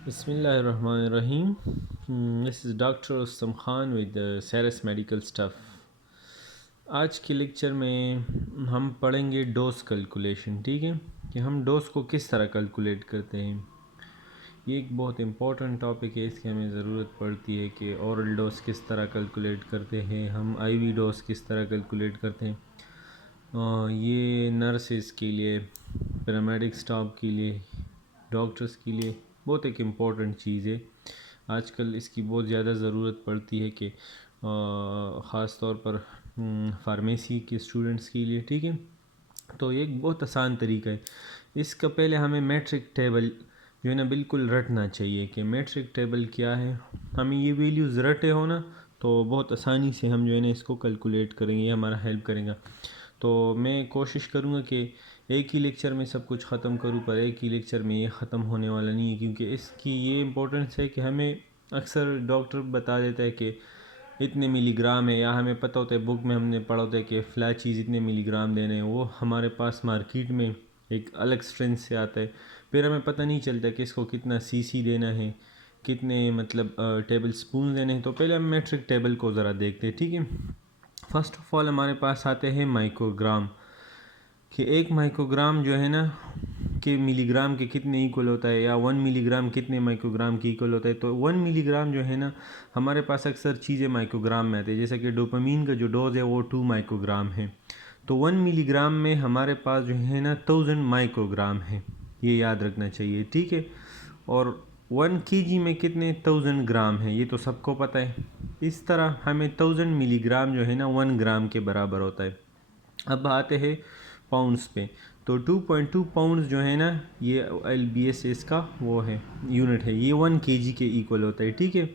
Bismillahirrahmanirrahim. This is Dr. Ustam Khan with Saris Medical Stuff. आज के lecture में हम पढ़ेंगे डोज कैलकुलेशन, ठीक है, कि हम डोज को किस तरह कैलकुलेट करते हैं। ये एक बहुत इम्पॉर्टेंट टॉपिक है, इसकी हमें ज़रूरत पड़ती है कि ओरल डोज किस तरह कैलकुलेट करते हैं, हम आईवी डोज किस तरह कैलकुलेट करते हैं। ये नर्सेस के लिए, पैरामेडिक स्टाफ के लिए, डॉक्टर्स के लिए बहुत एक इम्पॉर्टेंट चीज़ है। आजकल इसकी बहुत ज़्यादा ज़रूरत पड़ती है कि ख़ास तौर पर फार्मेसी के स्टूडेंट्स के लिए, ठीक है। तो ये एक बहुत आसान तरीका है। इसका पहले हमें मैट्रिक टेबल जो है ना बिल्कुल रटना चाहिए कि मैट्रिक टेबल क्या है। हमें ये वैल्यूज़ रटे हो ना तो बहुत आसानी से हम जो है ना इसको कैलकुलेट करेंगे, ये हमारा हेल्प करेगा। तो मैं कोशिश करूँगा कि एक ही लेक्चर में सब कुछ ख़त्म करूँ, पर एक ही लेक्चर में ये ख़त्म होने वाला नहीं है, क्योंकि इसकी ये इम्पोर्टेंस है कि हमें अक्सर डॉक्टर बता देता है कि इतने मिलीग्राम है, या हमें पता होता है बुक में हमने पढ़ा होता है कि फ़्लैट चीज़ इतने मिलीग्राम देने हैं, वो हमारे पास मार्केट में एक अलग स्ट्रेंथ से आता है। फिर हमें पता नहीं चलता कि इसको कितना सीसी देना है, कितने मतलब टेबल स्पून देने हैं। तो पहले हम मैट्रिक टेबल को ज़रा देखते हैं, ठीक है। फ़र्स्ट ऑफ ऑल हमारे पास आते हैं माइक्रोग्राम, कि एक माइक्रोग्राम जो है ना कि मिलीग्राम के कितने इक्वल होता है, या 1 मिलीग्राम कितने माइक्रोग्राम की इक्वल होता है। तो 1 मिलीग्राम जो है ना हमारे पास अक्सर चीज़ें माइक्रोग्राम में आती है, जैसे कि डोपामीन का जो डोज है वो 2 माइक्रोग्राम है। तो 1 मिलीग्राम में हमारे पास जो है ना 1000 माइक्रोग्राम है, ये याद रखना चाहिए, ठीक है। और 1 केजी में कितने 1000 ग्राम है, ये तो सबको पता है। इस तरह हमें 1000 मिलीग्राम जो है ना 1 ग्राम के बराबर होता है। अब आते हैं पाउंड्स पे, तो 2.2 पाउंड्स जो है ना ये LBS इसका वो है यूनिट है, ये 1 केजी के इक्वल होता है, ठीक है।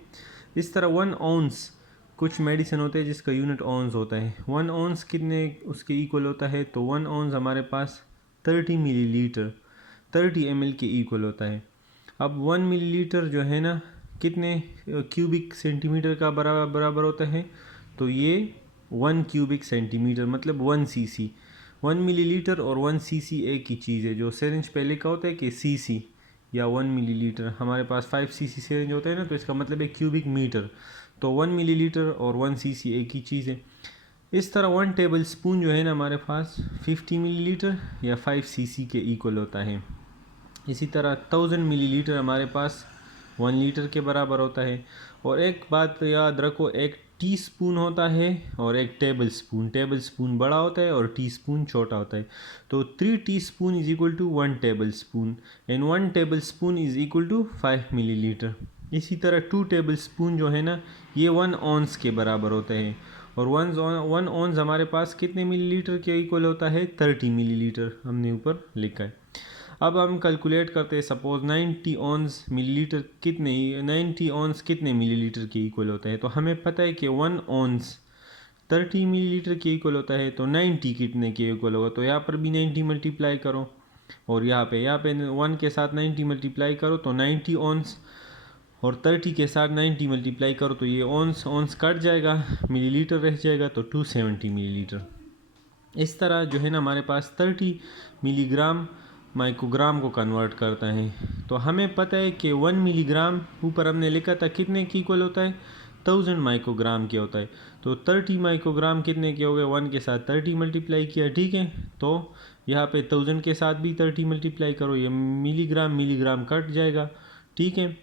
इस तरह 1 औंस, कुछ मेडिसिन होते हैं जिसका यूनिट औंस होता है। 1 औंस कितने उसके इक्वल होता है, तो 1 औंस हमारे पास 30 मिलीलीटर 30 ml के इक्वल होता है। अब 1 मिलीलीटर जो है ना कितने क्यूबिक सेंटीमीटर का बराबर होता है, तो ये 1 क्यूबिक सेंटीमीटर मतलब 1 सीसी। 1 मिलीलीटर और 1 सीसी एक ही चीज़ है। जो सिरिंज पे लिखा होता है कि सीसी या 1 मिलीलीटर, हमारे पास 5 सीसी सिरिंज होता है ना, तो इसका मतलब है क्यूबिक मीटर। तो 1 मिलीलीटर और 1 सीसी एक ही चीज़ है। इस तरह 1 टेबल स्पून जो है ना हमारे पास 50 मिलीलीटर या 5 सीसी के इक्वल होता है। इसी तरह 1000 मिलीलीटर हमारे पास 1 लीटर के बराबर होता है। और एक बात याद रखो, एक टीस्पून होता है और एक टेबल स्पून। टेबल स्पून बड़ा होता है और टीस्पून छोटा होता है। तो 3 teaspoon is equal to 1 tablespoon, and 1 tablespoon is equal to 5 millilitre. इसी तरह 2 टेबल स्पून जो है ना ये 1 ऑन्स के बराबर होता है। और 1 ऑन्स हमारे पास कितने मिलीलीटर के इक्वल होता है, 30 मिलीलीटर हमने ऊपर लिखा है। अब हम कैलकुलेट करते हैं, सपोज 90 ऑन्स मिलीलीटर कितने 90 ऑन्स कितने मिलीलीटर के इक्वल होता है। तो हमें पता है कि 1 ऑन्स 30 मिलीलीटर के इक्वल होता है, तो 90 कितने के इक्वल होगा। तो यहाँ पर भी 90 मल्टीप्लाई करो, और यहाँ पे 1 के साथ 90 मल्टीप्लाई करो तो 90 ऑन्स, और 30 के साथ 90 मल्टीप्लाई करो तो ये ऑन्स कट जाएगा, मिलीलीटर रह जाएगा, तो 270 मिलीलीटर। इस तरह जो है ना हमारे पास 30 मिलीग्राम माइक्रोग्राम को कन्वर्ट करता है। तो हमें पता है कि 1 मिलीग्राम ऊपर हमने लिखा था कितने की इक्वल होता है, 1000 माइक्रोग्राम के होता है। तो 30 माइक्रोग्राम कितने के हो गए, 1 के साथ 30 मल्टीप्लाई किया, ठीक है। तो यहाँ पे 1000 के साथ भी 30 मल्टीप्लाई करो, ये मिलीग्राम कट जाएगा, ठीक है।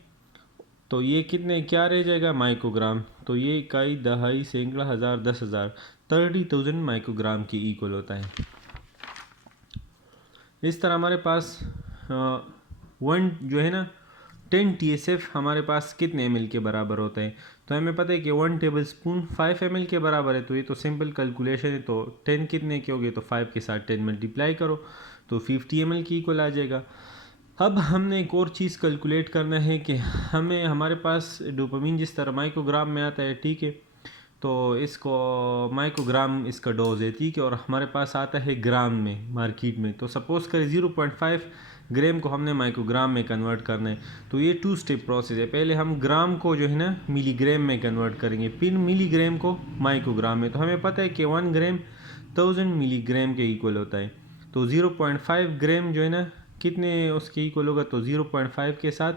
तो ये कितने क्या रह जाएगा, माइक्रोग्राम। तो ये इकाई, दहाई, सैकड़ा, हज़ार, 10,000, 30,000 माइक्रोग्राम की इक्वल होता है। इस तरह हमारे पास 1 जो है ना 10 TSF हमारे पास कितने ml के बराबर होता है। तो हमें पता है कि 1 टेबल स्पून 5 ml के बराबर है। तो ये तो सिंपल कैलकुलेशन है। तो 10 कितने के हो गए, तो 5 के साथ 10 मल्टीप्लाई करो तो 50 ml की इक्वल आ जाएगा। अब हमने एक और चीज़ कैलकुलेट करना है कि हमें हमारे पास डोपामीन जिस तरह माइक्रोग्राम में आता है, ठीक है। तो इसको माइक्रोग्राम इसका डोज है, ठीक है। और हमारे पास आता है ग्राम में मार्केट में। तो सपोज़ करें 0.5 ग्राम को हमने माइक्रोग्राम में कन्वर्ट करना है। तो ये 2 स्टेप प्रोसेस है। पहले हम ग्राम को जो है ना मिलीग्राम में कन्वर्ट करेंगे, फिर मिलीग्राम को माइक्रोग्राम में। तो हमें पता है कि 1 ग्राम 1000 मिलीग्राम के इक्वल होता है। तो 0.5 ग्राम जो है ना कितने उसके इक्वल होगा, तो 0.5 के साथ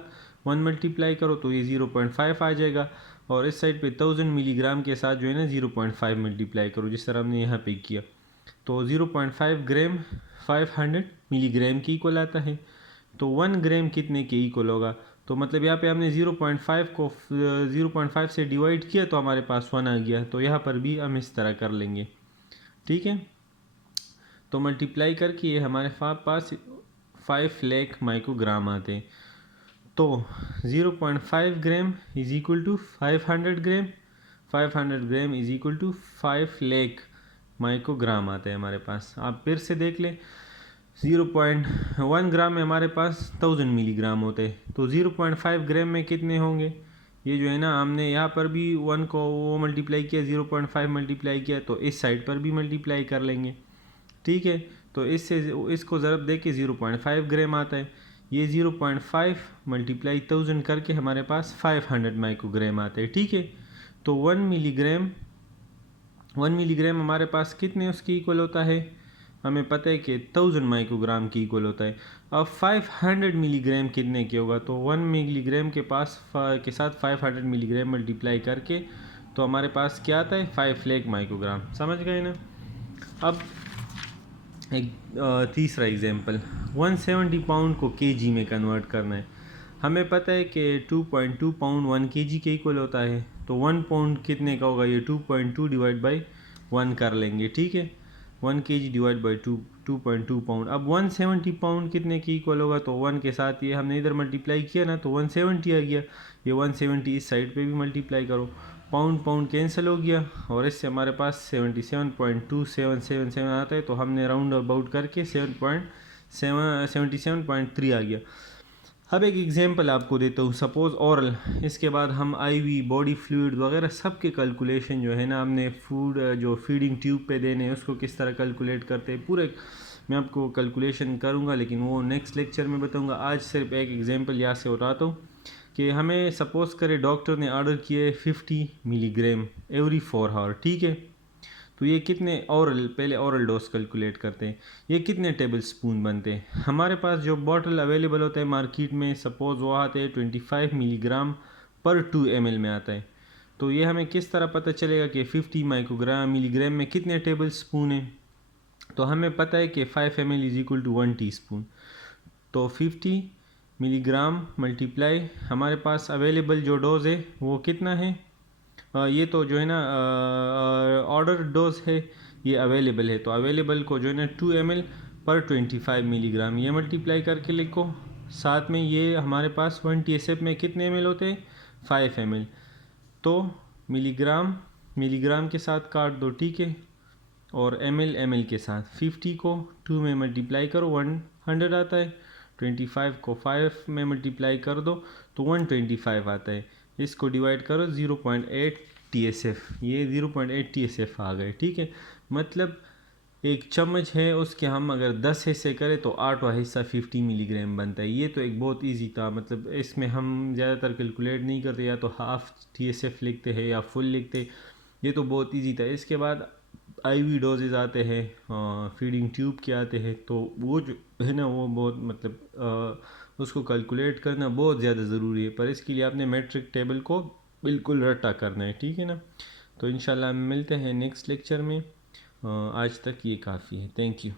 1 मल्टीप्लाई करो तो ये 0.5 आ जाएगा, और इस साइड पे 1000 मिलीग्राम के साथ जो है ना 0.5 मल्टीप्लाई करो, जिस तरह हमने यहाँ पे किया, तो 0.5 ग्राम 500 मिलीग्राम के इक्वल आता है। तो 1 ग्राम कितने के इक्वल होगा, तो मतलब यहाँ पे हमने 0.5 को 0.5 से डिवाइड किया तो हमारे पास 1 आ गया। तो यहाँ पर भी हम इस तरह कर लेंगे, ठीक है। तो मल्टीप्लाई करके ये हमारे पास 5 लाख माइक्रोग्राम आते हैं। तो 0.5 gram is equal to 500 gram, 500 gram is equal to 5 lakh microgram आते हैं हमारे पास। आप फिर से देख लें, 0.1 ग्राम में हमारे पास 1000 मिलीग्राम होते हैं, तो 0.5 ग्राम में कितने होंगे, ये जो है ना हमने यहाँ पर भी 1 को वो मल्टीप्लाई किया, 0.5 मल्टीप्लाई किया, तो इस साइड पर भी मल्टीप्लाई कर लेंगे, ठीक है। तो इससे इसको ज़रब दे के 0.5 ग्राम आता है। ये 0.5 मल्टीप्लाई 1000 करके हमारे पास 500 माइक्रोग्राम आते हैं, ठीक है। तो 1 मिलीग्राम हमारे पास कितने उसके इक्वल होता है, हमें पता है कि 1000 माइक्रोग्राम की इक्वल होता है। अब 500 मिलीग्राम कितने के होगा, तो 1 मिलीग्राम के साथ 500 मिलीग्राम मल्टीप्लाई करके तो हमारे पास क्या आता है, 5 लाख माइक्रोग्राम। समझ गए ना। अब एक तीसरा एग्जांपल, 170 पाउंड को केजी में कन्वर्ट करना है। हमें पता है कि 2.2 पाउंड 1 केजी के इक्वल होता है, तो 1 पाउंड कितने का होगा, ये 2.2 डिवाइड बाई 1 कर लेंगे, ठीक है। 1 केजी डिवाइड बाई 2.2 पाउंड। अब 170 पाउंड कितने के इक्वल होगा, तो 1 के साथ ये हमने इधर मल्टीप्लाई किया ना, तो 170 आ गया। ये 170 इस साइड पे भी मल्टीप्लाई करो, पाउंड पाउंड कैंसिल हो गया, और इससे हमारे पास 77.2777 आता है। तो हमने राउंड अबाउट करके 77.3 आ गया। अब एक एग्जांपल आपको देता हूँ, सपोज़ ओरल, इसके बाद हम आईवी, बॉडी फ्लूइड वगैरह सब के कैलकुलेशन जो है ना हमने फूड जो फीडिंग ट्यूब पे देने हैं उसको किस तरह कैलकुलेट करते हैं, पूरे मैं आपको कैलकुलेशन करूँगा, लेकिन वो नेक्स्ट लेक्चर में बताऊँगा। आज सिर्फ एक एग्जांपल यहाँ से उठाता हूँ कि हमें सपोज़ करें डॉक्टर ने ऑर्डर किए 50 मिलीग्राम एवरी 4 आवर, ठीक है। तो ये कितने ओरल, पहले ओरल डोज कैलकुलेट करते हैं, ये कितने टेबल स्पून बनते हैं। हमारे पास जो बॉटल अवेलेबल होता है मार्केट में, सपोज़ वो आते हैं 25 मिलीग्राम पर 2 ml में आता है। तो ये हमें किस तरह पता चलेगा कि 50 मिलीग्राम में कितने टेबल स्पून हैं, तो हमें पता है कि 5 ml is equal to 1 teaspoon. तो 50 मिलीग्राम मल्टीप्लाई हमारे पास अवेलेबल जो डोज है वो कितना है, ये तो जो है ना ऑर्डर डोज है, ये अवेलेबल है, तो अवेलेबल को जो है ना 2 ml पर 25 मिलीग्राम ये मल्टीप्लाई करके लिखो। साथ में ये हमारे पास 1 TSF में कितने ml होते हैं, 5 ml। तो मिलीग्राम के साथ काट दो, ठीक है, और ml के साथ 50 को 2 में मल्टीप्लाई करो 100 आता है, 25 को 5 में मल्टीप्लाई कर दो तो 125 आता है। इसको डिवाइड करो 0.8 TSF, ये 0.8 TSF आ गए, ठीक है। मतलब एक चम्मच है उसके हम अगर 10 हिस्से करें तो 8वां हिस्सा 50 मिलीग्राम बनता है। ये तो एक बहुत इजी था, मतलब इसमें हम ज़्यादातर कैलकुलेट नहीं करते, या तो हाफ TSF लिखते हैं या फुल लिखते, ये तो बहुत इजी था। इसके बाद आईवी डोजेज आते हैं, फीडिंग ट्यूब के आते हैं, तो वो जो है ना वो बहुत मतलब उसको कैलकुलेट करना बहुत ज़्यादा ज़रूरी है, पर इसके लिए आपने मैट्रिक टेबल को बिल्कुल रट्टा करना है, ठीक है ना। तो इंशाल्लाह मिलते हैं नेक्स्ट लेक्चर में। आज तक ये काफ़ी है, थैंक यू।